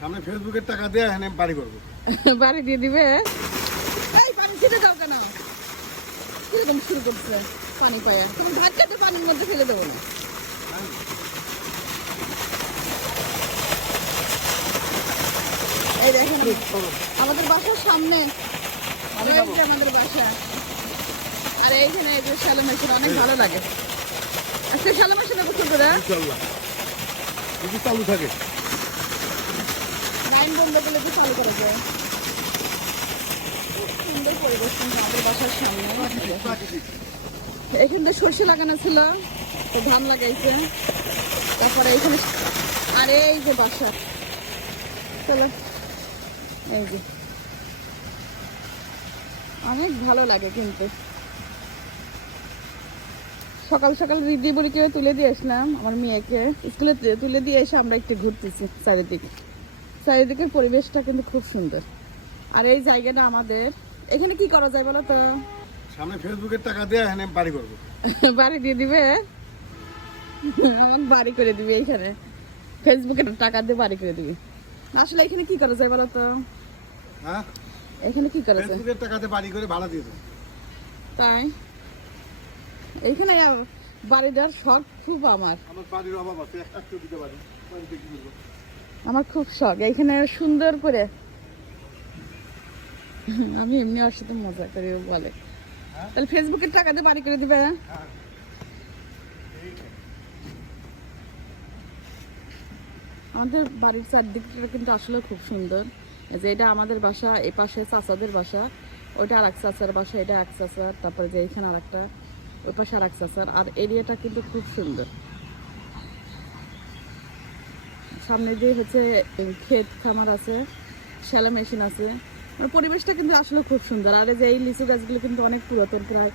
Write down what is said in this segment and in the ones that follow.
সামনে ফেসবুকের টাকা দিয়ে এখানে বাড়ি করবো। বাড়ি দিয়ে দিবে। এই পানি ছেড়ে দাও কেন? কিরকম শুরু করছে পানি পায়া? তুমি ধাক্কাতে পানির মধ্যে ফেলে দেবো না। এই দেখেন আমাদের বাসার সামনে আমাদের বাসা। আর এইখানে এই যে শ্যালো মেশিন অনেক ভালো লাগে। আজকে শ্যালো মেশিনে গোসল করে যদি চালু থাকে লাইন বন্ধ করলে তো চালু করা যায়। সুন্দর পরিবেশ কিন্তু আমাদের বাসার সামনে। এখানে সর্ষে লাগানো ছিল, তো ধান লাগাইছে। তারপরে এখানে আর এই যে বাসা, চলো এই যে অনেক ভালো লাগে কিন্তু। সকাল সকাল রিদি বলিকে তুলে দিয়ে আসলাম, আমার মেয়েকে স্কুলে তুলে দিয়ে এসে আমরা একটু ঘুরতেছি চারিদিকের পরিবেশটা কিন্তু খুব সুন্দর। আর এই জায়গাটা আমাদের এখানে কি করা যায় বলো তো? সামনে ফেসবুকের টাকা দিয়ে এখানে বাড়ি করবো। বাড়ি দিয়ে দিবে, আমাকে বাড়ি করে দিবে। এইখানে ফেসবুকে টাকা দিয়ে বাড়ি করে দিবে। আসলে এখানে কি করা যায় বলো তো? হ্যাঁ, এখানে কি করা যায়? ফেসবুকের টাকাতে বাড়ি করে ভাড়া দিয়ে দেবো। তাই এইখানে বাড়ি দেওয়ার শখ খুব আমার। আমার বাড়ির অভাব আছে, একটু দিতে পারি, বাড়িতে কি করবো? আমার খুব শখ এইখানে সুন্দর করে। আমি এমনি ওর সাথে মজা করি, ও বলে তাহলে ফেসবুকের টাকা দিয়ে বাড়ি করে দিবে। আমাদের বাড়ির চারদিকটা কিন্তু আসলে খুব সুন্দর। যে এটা আমাদের বাসা, এই পাশে চাচাদের বাসা, ওইটা আর এক চাচার বাসা, এটা এক চাচার, তারপরে যে এইখানে আর একটা, ওই পাশে আর এক চাচার। আর এরিয়াটা কিন্তু খুব সুন্দর। সামনে দিয়ে হচ্ছে ক্ষেত খামার আছে, শ্যালো মেশিন আছে। পরিবেশটা কিন্তু আসলে খুব সুন্দর। আর এই যে এই লিচু গাছগুলো কিন্তু অনেক পুরাতন, প্রায়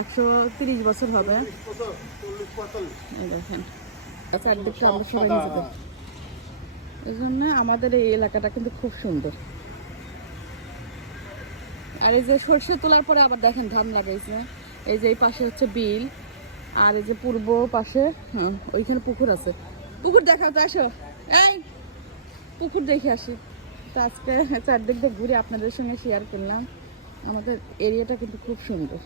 130 বছর হবে। এই দেখেন চারদিকটা আমরা সবাই নিজেদের, এই জন্য আমাদের এই এলাকাটা কিন্তু খুব সুন্দর। আর এই যে সরষে তোলার পরে আবার দেখেন ধান লাগাইছে। এই যে এই পাশে হচ্ছে বিল, আর এই যে পূর্ব পাশে ওইখানে পুকুর আছে। পুকুর দেখাও তো, আসো এই পুকুর দেখে আসি। তো আজকে চারদিক দিয়ে ঘুরে আপনাদের সঙ্গে শেয়ার করলাম। আমাদের এরিয়াটা কিন্তু খুব সুন্দর।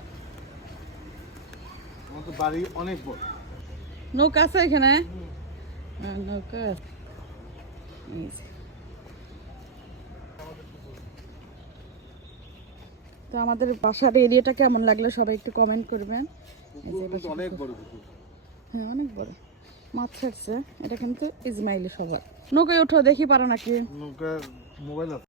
আমাদের বাড়ি অনেক বড়। নৌকা আছে এখানে, নৌকা। তো আমাদের বাসার এরিয়াটা কেমন লাগলো সবাই একটু কমেন্ট করবেন। অনেক বড় পুকুর। হ্যাঁ অনেক বড়। মাছ ছাড়ছে, এটা কিন্তু ইসমাইলি সবার। নৌকায় ওঠো দেখি, পারো নাকি? নৌকা মোবাইল আছে।